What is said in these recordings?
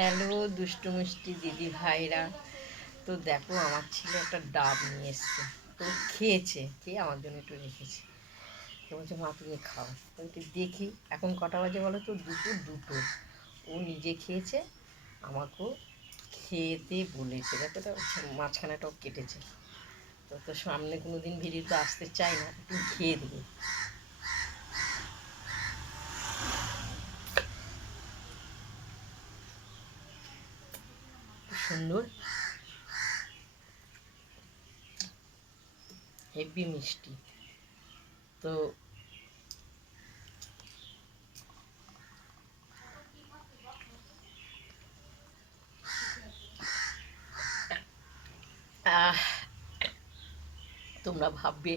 Hello দুষ্টু মিষ্টি দিদি ভাইরা, তো দেখো আমার ছেলে একটা ডাব নিয়ে এসছে, তো খেয়েছে, খেয়ে আমার জন্য একটু রেখেছে। তো বলছে মা তুমি খাও, তো একটু দেখি এখন কটা বাজে বলো তো, দুটো। ও নিজে খেয়েছে, আমাকেও খেতে বলেছে। দেখো তো মাঝখানেটাও কেটেছে। তো সামনে কোনো দিন ভিডিওতে আসতে চাই না, একটু খেয়ে দেবে। সুন্দর, হেভি মিষ্টি। তো তোমরা ভাববে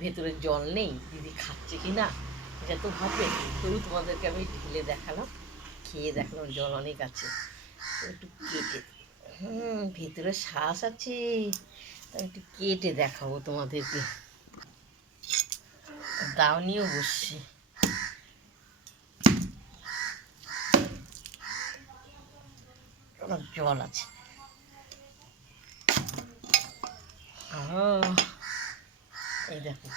ভেতরে জল নেই, দিদি খাচ্ছে কি না, এটা তো ভাববে। তবু তোমাদেরকে আমি ঢেলে দেখালাম, খেয়ে দেখালাম জল অনেক আছে। তো একটু কেটে, ভেতরে শ্বাস আছে, একটু কেটে দেখাবো তোমাদেরকে। দাও নিয়েও বসছি। জল আছে। এই দেখো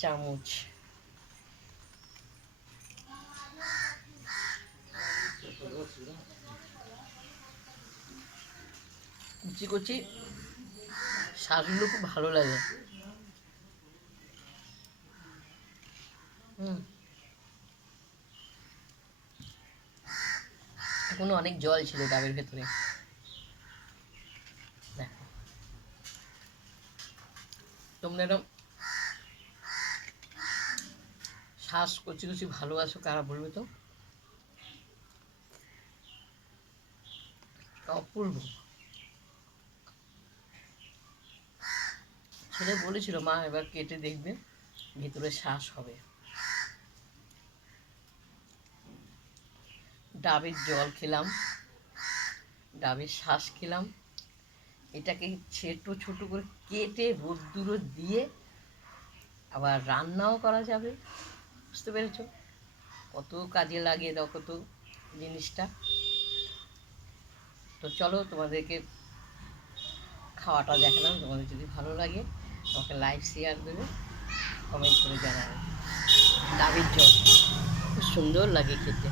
চামচ, কুচি কুচি শ্বাসগুলো খুব ভালো লাগে। এখনো অনেক জল ছিল ডাবের ভেতরে। দেখো তোমরা এরকম শ্বাস কচি কচি ভালোবাসো কারা বলবে তো? অপূর্ব। ছেলে বলেছিল মা এবার কেটে দেখবে ভেতরে শ্বাস হবে। ডাবের জল খেলাম, ডাবের শ্বাস খেলাম, এটাকে ছোট ছোট করে কেটে রোদ্দুরো দিয়ে আবার রান্নাও করা যাবে। বুঝতে পেরেছ কত কাজে লাগে দেখো তো জিনিসটা। তো চলো তোমাদেরকে খাওয়াটা দেখালাম, তোমাদের যদি ভালো লাগে আমাকে লাইক শেয়ার দেবে, কমেন্ট করে জানাবে। ডাবের জল খুব সুন্দর লাগে খেতে।